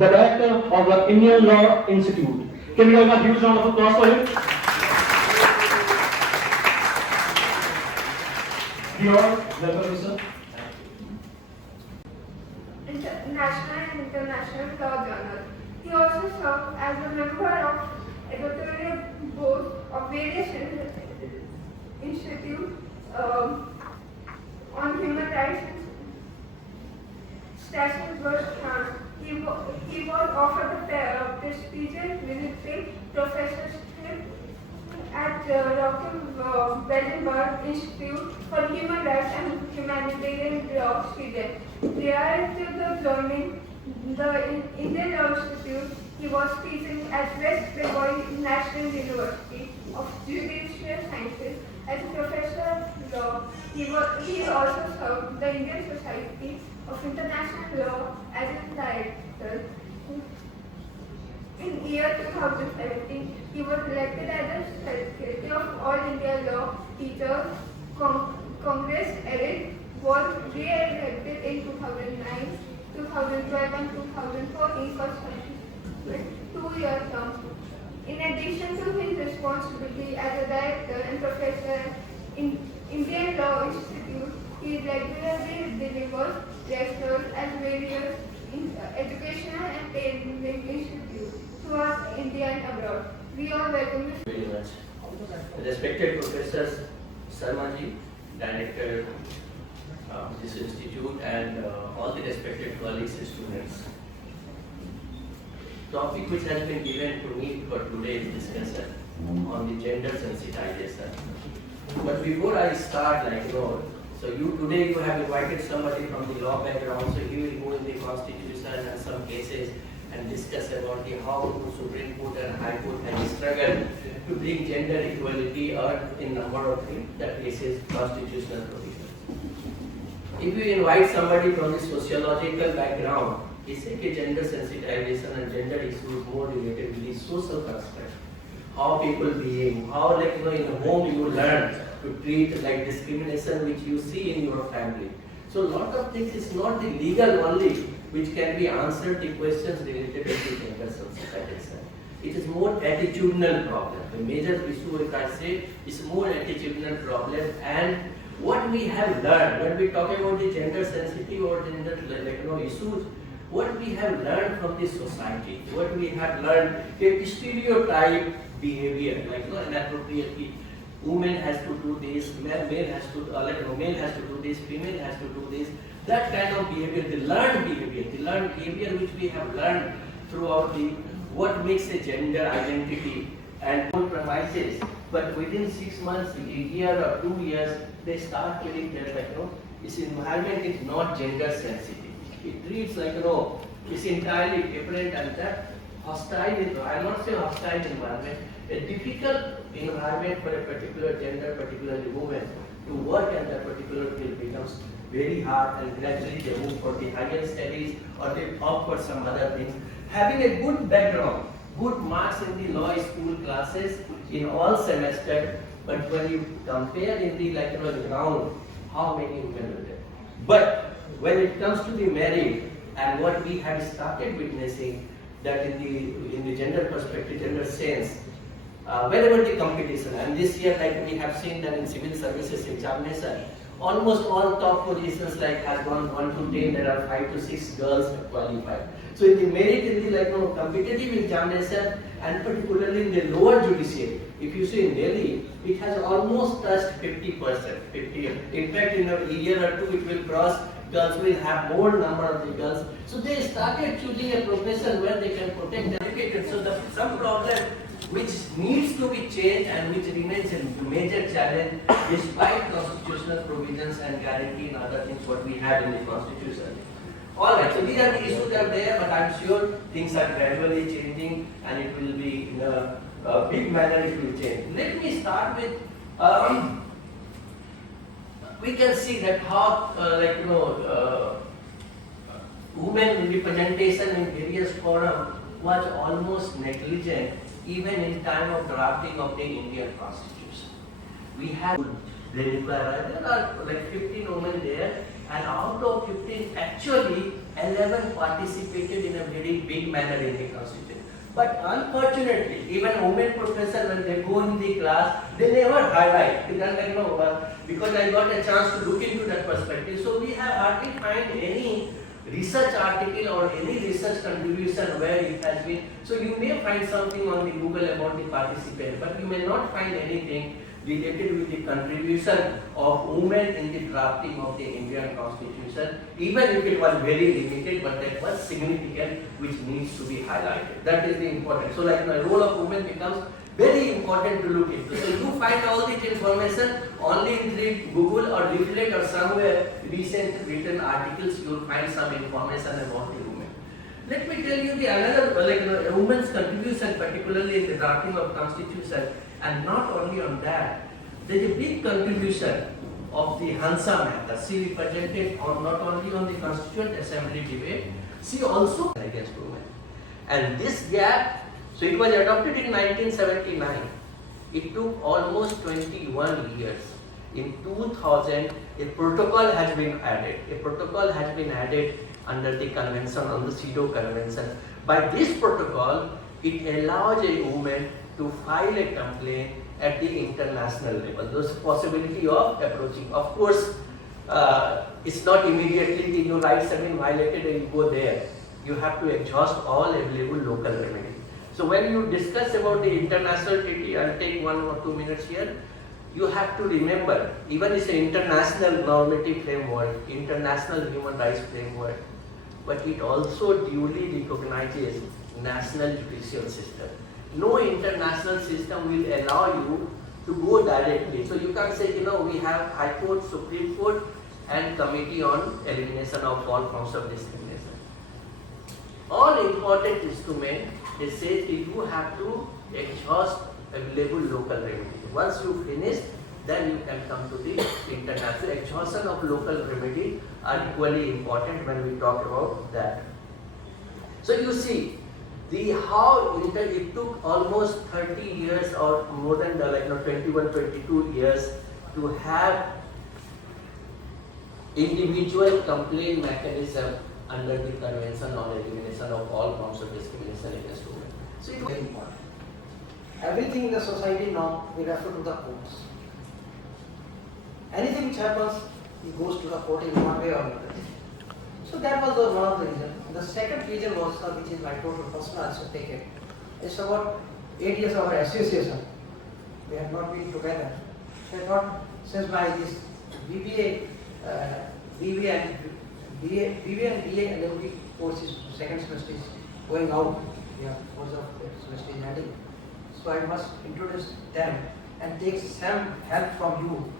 the director of the Indian Law Institute. Can we have a huge round of applause for him? Welcome, sir. National and International Law Journal. He also served as a member of editorial board of various institutes on human rights and statutes was France. He was offered a prestigious visiting professorship at Rockenberg Institute for Human Rights and Humanitarian Law, Sweden. Prior to joining the Indian Law Institute, he was teaching at West Bengal National University of Judicial Sciences as a professor of law. He also served the Indian Society of International Law as a director. In year 2017, he was elected as the Secretary of All India Law Teachers Congress. Eric was re-elected in 2009, 2012 and 2014 for 2-year term. In addition to his responsibility as a director and professor in Indian Law Institute, he regularly delivers lectures at various educational and training institutes throughout India and abroad. We all welcome you very much. Respected professors, Sarmaji, director of this institute, and all the respected colleagues and students. Topic which has been given to me for today's discussion on the gender sensitization. But before I start, so today you have invited somebody from the law background, so he will go in the constitution and some cases and discuss about how the Supreme Court and High Court has struggled to bring gender equality or in number of the cases constitutional provisions. If you invite somebody from the sociological background, he said gender sensitization and gender issues more related with the social construct, how people behave, how in home you learn to treat like discrimination which you see in your family. So a lot of things is not the legal only which can be answered the questions related to gender sensitization. It is more attitudinal problem. The major issue, if I say, is more attitudinal problem. And what we have learned when we talk about the gender sensitive or gender issues, what we have learned from the society, what we have learned a stereotype behavior, inappropriately. Woman has to do this, male has to do this, female has to do this. That kind of behavior, the learned behavior which we have learned throughout what makes a gender identity and premises. But within 6 months, a year or 2 years, they start feeling that this environment is not gender sensitive. It treats it's entirely different, and that hostile, I will not say hostile environment, a difficult environment for a particular gender, particularly women, to work at that particular field becomes very hard, and gradually they move for the higher studies or they opt for some other things. Having a good background, good marks in the law school classes in all semesters, but when you compare in the ground, how many women are there? But when it comes to the marriage and what we have started witnessing, that in the gender perspective, gender sense, wherever the competition, and this year we have seen that in civil services examination, almost all top positions has gone 1 to 10, there are 5 to 6 girls qualified. So in the merit in the competitive examination, and particularly in the lower judiciary, if you see in Delhi, it has almost touched 50%. 50. In fact, in a year or two, it will cross. Girls will have more number of the girls. So they started choosing a profession where they can protect their education. So some problem which needs to be changed and which remains a major challenge despite constitutional provisions and guarantee and other things what we have in the constitution. Alright, so these are the issues that are there, but I'm sure things are gradually changing and it will be in a big manner it will change. Let me start with we can see that how women representation in various forums was almost negligent even in time of drafting of the Indian Constitution. We had there are 15 women there, and out of 15 actually 11 participated in a very big manner in the constitution. But unfortunately, even women professors, when they go in the class, they never highlight. Because because I got a chance to look into that perspective. So we have hardly find any research article or any research contribution where it has been. So you may find something on the Google about the participant, but you may not find anything related with the contribution of women in the drafting of the Indian Constitution, even if it was very limited, but that was significant, which needs to be highlighted. That is the important. So like the role of women becomes very important to look into. So you find all this information only in the Google or leaflet or somewhere recent written articles. You will find some information about the women. Let me tell you the another a woman's contribution, particularly in the drafting of constitution, and not only on that. There is a big contribution of the Hansa Mehta. She represented not only on the Constituent Assembly debate, she also against women. And this gap. So it was adopted in 1979. It took almost 21 years. In 2000, a protocol has been added. A protocol has been added under the convention, on the CEDAW convention. By this protocol, it allows a woman to file a complaint at the international level. There's a possibility of approaching. Of course, it's not immediately your rights have been violated and you go there. You have to exhaust all available local remedies. So when you discuss about the international treaty, I'll take 1 or 2 minutes here. You have to remember, even it's an international normative framework, international human rights framework, but it also duly recognizes national judicial system. No international system will allow you to go directly. So you can't say, we have High Court, Supreme Court, and Committee on Elimination of All Forms of Discrimination. All important instruments, they say that you have to exhaust available local remedy. Once you finish, then you can come to the international. Exhaustion of local remedy are equally important when we talk about that. So you see, it took almost 30 years or more than 21, 22 years to have individual complaint mechanism under the Convention on Elimination of All Forms of Discrimination against women. So it was Very important. Everything in the society now, we refer to the courts. Anything which happens, it goes to the court in one way or another. So that was one of the reasons. The second reason was, which is my total personal also taken, it's about 8 years of our association. We have not been together. So I thought, since my this BBA and BA LLB courses, second semester is going out, course of semester is ending. So I must introduce them and take some help from you.